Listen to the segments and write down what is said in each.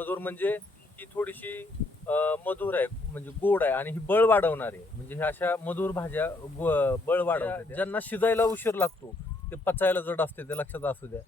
मधुर म्हणजे ही थोडीशी मधुर आहे म्हणजे गोड आहे आणि ही बळ वाढवणार आहे. म्हणजे ह्या अशा मधुर भाज्या बळ वाढवतात ज्यांना शिजायला उशीर लागतो ते पचायला जड असते ते लक्षात असू द्या.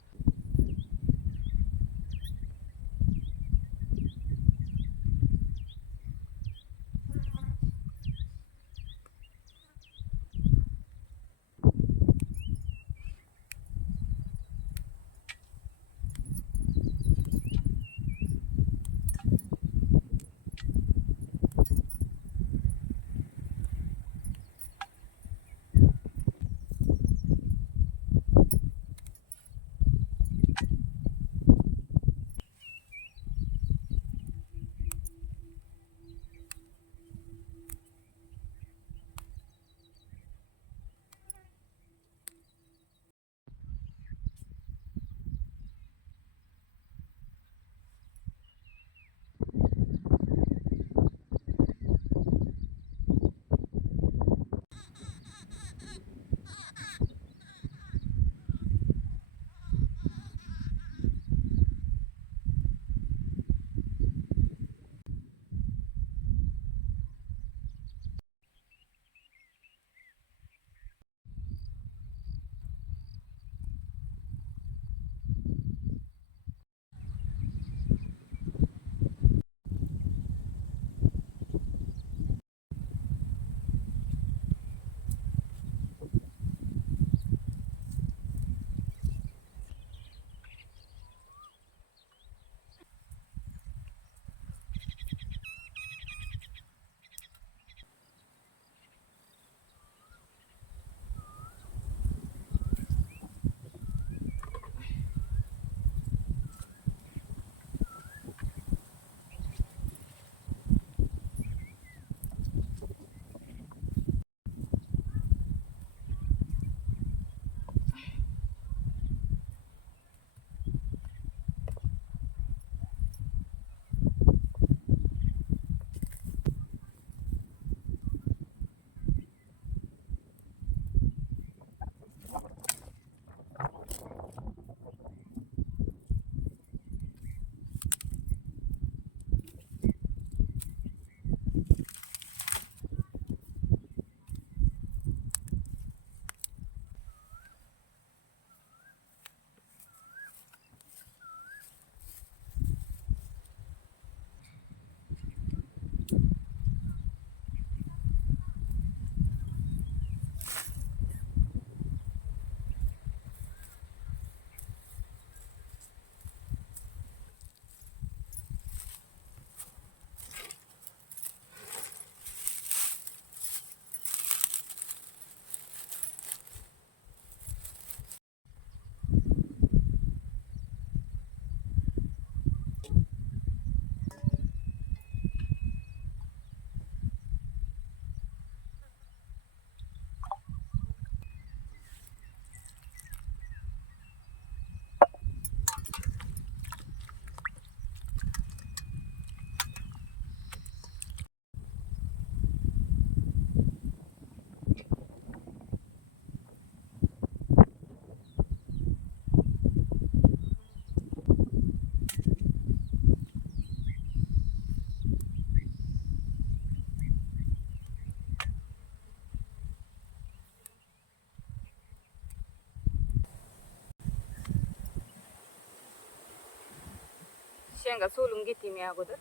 शेंगा सोलून घेते मी अगोदर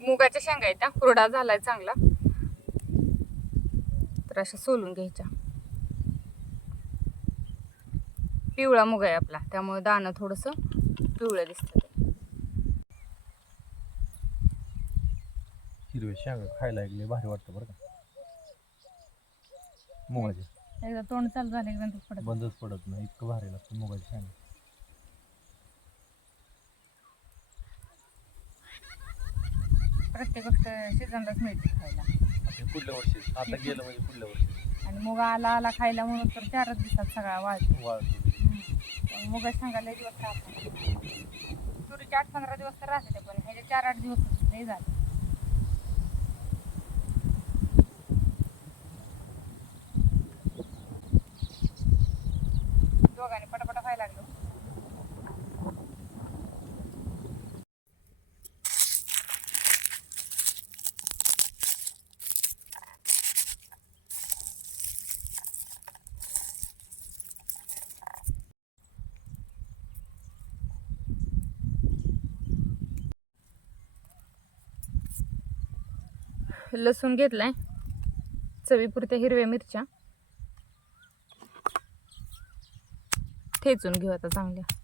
मुगाच्या शेंगा आहेत त्या झालाय चांगला तर अशा सोलून घ्यायच्या पिवळा मुग आहे आपला त्यामुळे दाणं थोडस पिवळं दिसतं हिरवे शेंगा खायला ऐकले भारी वाटतं बरं का मुगाचे एकदा तोंड चालू झालं एकदा पडत बंदच पडत नाही इतकं भारी लागतं मुगाचे शेंगा प्रत्येक गोष्ट सीझनलाच मिळते खायला. आता पुढल्या वर्षी आता गेलं म्हणजे पुढल्या वर्षी. आणि मुग आला आला खायला म्हणून तर चारच दिवसात सगळा वाळतो वाळतो मुगा सांगायला दिवस राहतात तुरीचे आठ पंधरा दिवस तर राहते ते पण ह्याचे चार आठ दिवस नाही झाले. दोघांनी पटापट व्हायला लागलो. लसूण घेतलाय चवीपुरत्या हिरव्या मिरच्या. ठेचून घेऊ आता चांगल्या.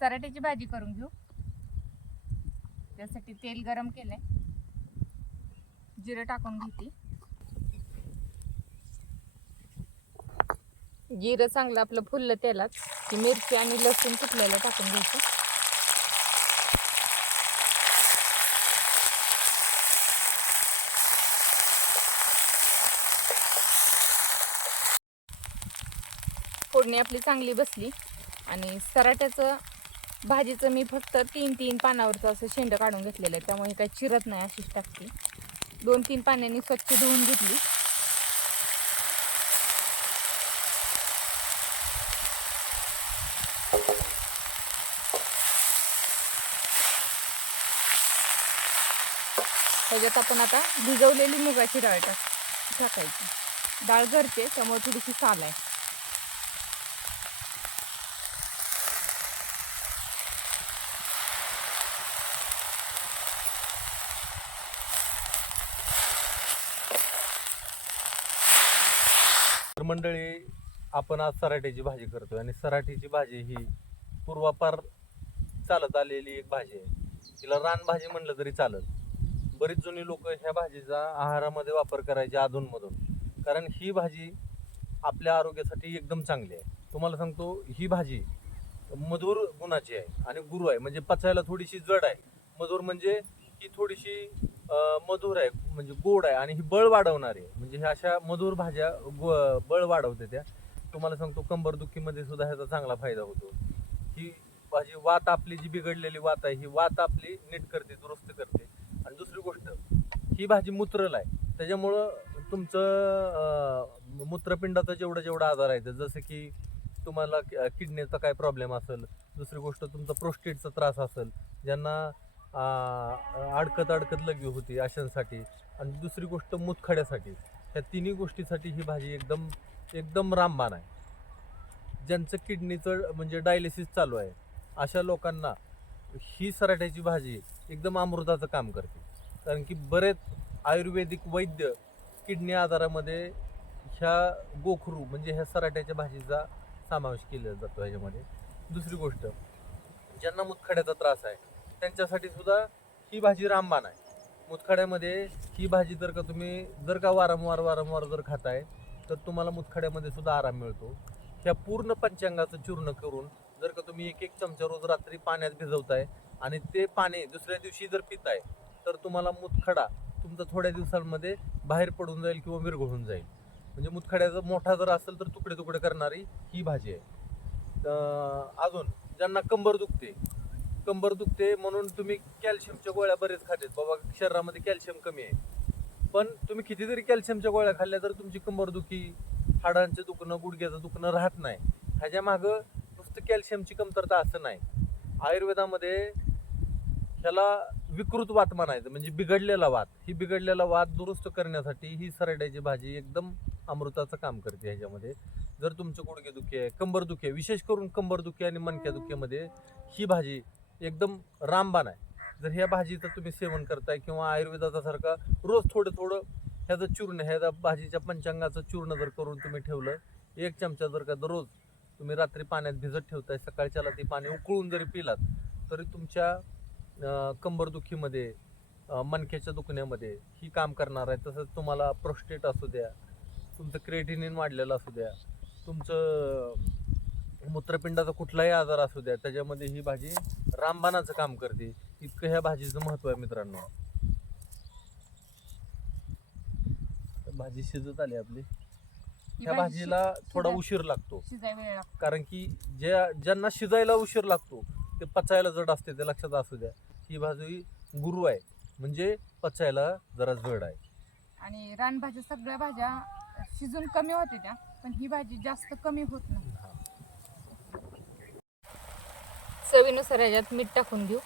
सराट्याची भाजी करून घेऊ. त्यासाठी तेल गरम केलंय. जिरं टाकून घेते. जिरं चांगलं आपलं फुललं तेलात. की मिरची आणि लसूण फुटलेलं टाकून घ्यायचं? फोडणी आपली चांगली बसली. आणि सराट्याचं भाजीचं मी फक्त तीन तीन पानावरचं असं शेंड काढून घेतलेलं आहे. त्यामुळे काही चिरत नाही अशीच टाकते. दोन तीन पाण्याने स्वच्छ धुवून घेतली. त्याच्यात आपण आता भिजवलेली मुगाची डाळ टाक टाकायची. डाळ घरचे त्यामुळे थोडीशी साल आहे. मंडळी आपण आज सराठीची भाजी करतो आणि सराठीची भाजी ही पूर्वापार चालत आलेली एक भाजी आहे. तिला रानभाजी म्हणलं तरी चालत बरीच जुनी लोक ह्या भाजीचा आहारामध्ये वापर करायचे अधूनमधून. कारण ही भाजी आपल्या आरोग्यासाठी एकदम चांगली आहे. तुम्हाला सांगतो ही भाजी मधुर गुणाची आहे आणि गुरु आहे. म्हणजे पचायला थोडीशी जड आहे. मधुर म्हणजे ही थोडीशी मधुर आहे म्हणजे गोड आहे आणि ही बळ वाढवणारी आहे. म्हणजे ह्या अशा मधुर भाज्या बळ वाढवते त्या. तुम्हाला सांगतो कंबरदुखीमध्ये सुद्धा ह्याचा चांगला फायदा होतो. ही भाजी वात आपली जी बिघडलेली वात आहे ही वात आपली नीट करते दुरुस्त करते. आणि दुसरी गोष्ट ही भाजी मूत्रल आहे. त्याच्यामुळं तुमचं मूत्रपिंडाचा जेवढा जेवढा आजार आहे जसं की तुम्हाला किडनीचा काय प्रॉब्लेम असेल दुसरी गोष्ट तुमचा प्रोस्टेटचा त्रास असेल ज्यांना अडकत अडकत लगी होती अशांसाठी. आणि दुसरी गोष्ट मुतखड्यासाठी. ह्या तिन्ही गोष्टीसाठी ही भाजी एकदम एकदम रामबाण आहे. ज्यांचं किडनीचं म्हणजे डायलिसिस चालू आहे अशा लोकांना ही सराट्याची भाजी एकदम अमृताचं काम करते. कारण की बरेच आयुर्वेदिक वैद्य किडनी आजारामध्ये ह्या गोखरू म्हणजे ह्या सराट्याच्या भाजीचा समावेश केला जातो ह्याच्यामध्ये. दुसरी गोष्ट ज्यांना मुतखड्याचा त्रास आहे त्यांच्यासाठी सुद्धा ही भाजी रामबाण आहे. मुतखड्यामध्ये ही भाजी जर का तुम्ही जर का वारंवार वारंवार जर खाताय तर तुम्हाला मुतखड्यामध्ये सुद्धा आराम मिळतो. ह्या पूर्ण पंचांगाचं चूर्ण करून जर का तुम्ही एक एक चमचा रोज रात्री पाण्यात भिजवताय आणि ते पाणी दुसऱ्या दिवशी जर पिताय तर तुम्हाला मुतखडा तुमचा थोड्या दिवसांमध्ये बाहेर पडून जाईल किंवा विरघळून जाईल. म्हणजे मुतखड्याचा मोठा जर असेल तर तुकडे तुकडे करणारी ही भाजी आहे. अजून ज्यांना कंबर दुखते कंबर दुखते म्हणून तुम्ही कॅल्शियमच्या गोळ्या बरेच खातात. बाबा शरीरामध्ये कॅल्शियम कमी आहे. पण तुम्ही कितीतरी कॅल्शियमच्या गोळ्या खाल्ल्या तर तुमची कंबरदुखी हाडांचं दुखणं गुडघ्याचं दुखणं राहत नाही. ह्याच्या मागं नुसतं कॅल्शियमची कमतरता असं नाही. आयुर्वेदामध्ये ह्याला विकृत वात म्हणायचं म्हणजे बिघडलेला वात. ही बिघडलेला वात दुरुस्त करण्यासाठी ही सरड्याची भाजी एकदम अमृताचं काम करते ह्याच्यामध्ये. जर तुमचं गुडघेदुखी आहे कंबरदुखी आहे विशेष करून कंबरदुखी आणि मणक्या दुखीमध्ये ही भाजी एकदम रामबाण आहे. जर ह्या भाजीचं तुम्ही सेवन करताय किंवा आयुर्वेदाचा सारखा रोज थोडं थोडं ह्याचं चूर्ण ह्या भाजीच्या पंचांगाचं चूर्ण जर करून तुम्ही ठेवलं एक चमचा जर का दररोज तुम्ही रात्री पाण्यात भिजत ठेवताय सकाळच्याला ती पाणी उकळून जरी पिलात तरी तुमच्या कंबरदुखीमध्ये अं, मणक्याच्या दुखण्यामध्ये ही काम करणार आहे. तसंच तुम्हाला प्रोस्टेट असू द्या तुमचं क्रेटिनिन वाढलेलं असू द्या तुमचं मूत्रपिंडाचा कुठलाही आजार असू द्या त्याच्यामध्ये ही भाजी रामबाणाचं काम करते. इतकं ह्या भाजीचं महत्त्व आहे मित्रांनो. तर भाजी शिजत आली आपली. ह्या भाजी भाजीला थोडा उशीर लागतो. कारण की ज्या ज्यांना शिजायला उशीर लागतो ते पचायला जड असते ते लक्षात असू द्या. ही भाजी गुरु आहे. म्हणजे पचायला जरा जड आहे. आणि रानभाज्या सगळ्या भाज्या शिजून कमी होते त्या पण ही भाजी जास्त कमी होत नाही. चवीनुसार याच्यात मीठ टाकून घेऊ.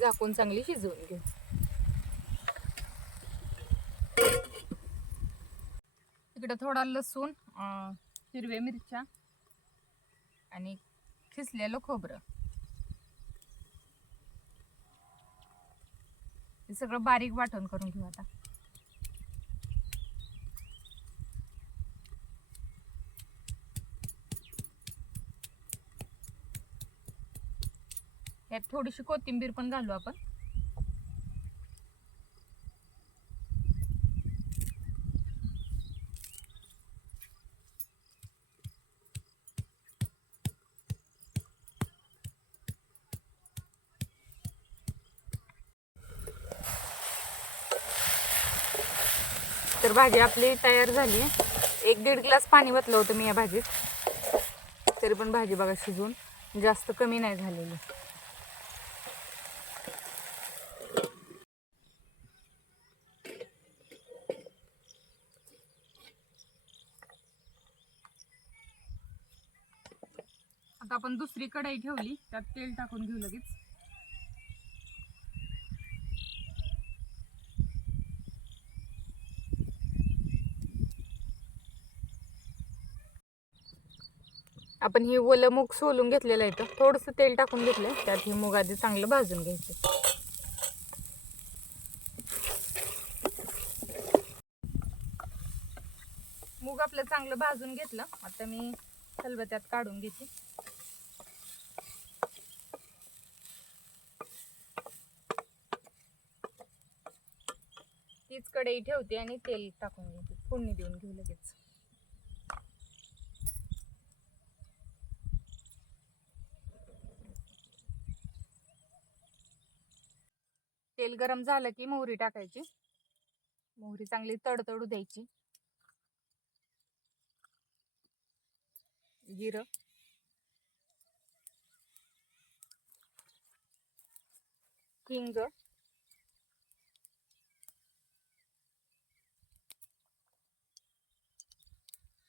झाकून चांगली शिजवून घेऊ. इकडं थोडा लसूण हिरव्या मिरच्या आणि खिसलेलं खोबरं. हे सगळं बारीक वाटण करून घेऊ आता. यात थोडीशी कोथिंबीर पण घालू आपण. तर भाजी आपली तयार झाली एक दीड ग्लास पाणी वतलं होतं मी या भाजीत. तरी पण भाजी बघा शिजून जास्त कमी नाही झालेली. आता आपण दुसरी कढाई ठेवली. त्यात तेल टाकून घेऊ लगेच. आपण ही ओलं मूग सोलून घेतलेलं आहे तर थोडंसं तेल टाकून घेतलंय. त्यात ही मूग आधी चांगलं भाजून घ्यायचं. मूग आपलं चांगलं भाजून घेतलं. आता मी खलबत्यात काढून घेते. तीच कढई ठेवते आणि तेल टाकून घेते. फोडणी देऊन घेऊ लगेच. तेल गरम झालं की मोहरी टाकायची. मोहरी चांगली तडतडू द्यायची. जिरं. हिंग.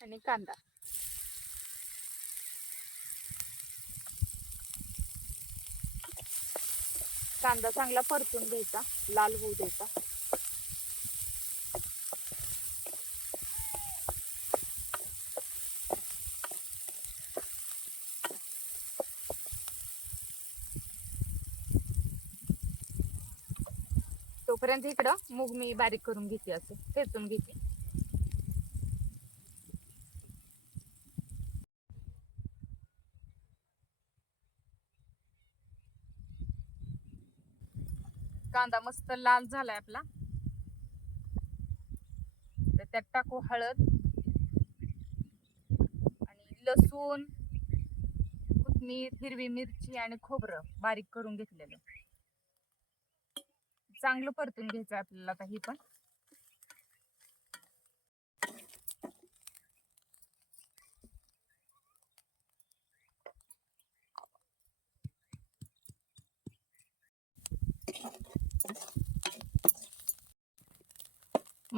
आणि कांदा. कांदा चांगला परतून घ्यायचा लाल होऊ द्यायचा. तोपर्यंत इकडं मूग मी बारीक करून घेते असं ठेचून घेते. कांदा मस्त लाल झालाय आपला. तर त्यात टाकू हळद आणि लसूण कोथमीर हिरवी मिरची आणि खोबरं बारीक करून घेतलेलं. चांगलं परतून घ्यायचं आपल्याला आता ही पण.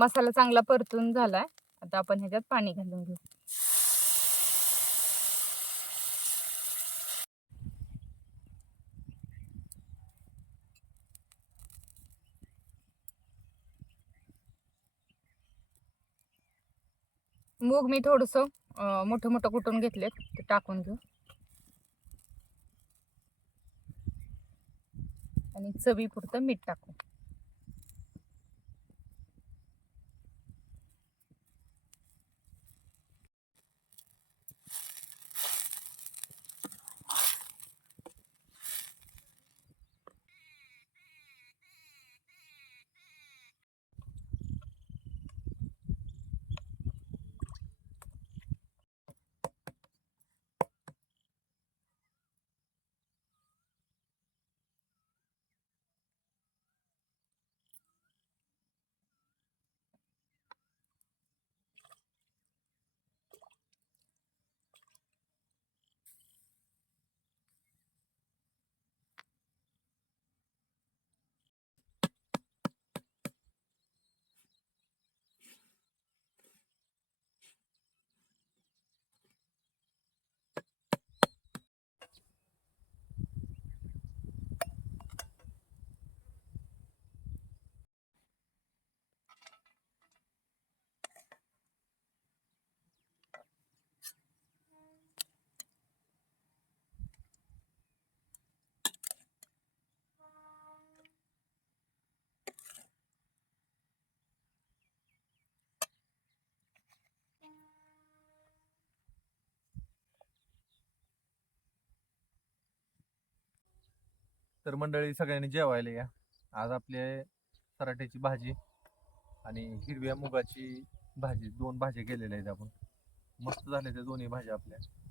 मसाला चांगला परतून झालाय. आता आपण ह्याच्यात पाणी घालून घेऊ. मूग मी थोडस मोठं मोठं कुटून घेतलेत ते टाकून घेऊ. आणि चवी पुरतं मीठ टाकू. तर मंडळी सगळ्यांनी जेवायला या. आज आपले सराट्याची भाजी आणि हिरव्या मुगाची भाजी दोन भाज्या केलेल्या आहेत आपण. मस्त झाल्या त्या दोन्ही भाज्या आपल्या.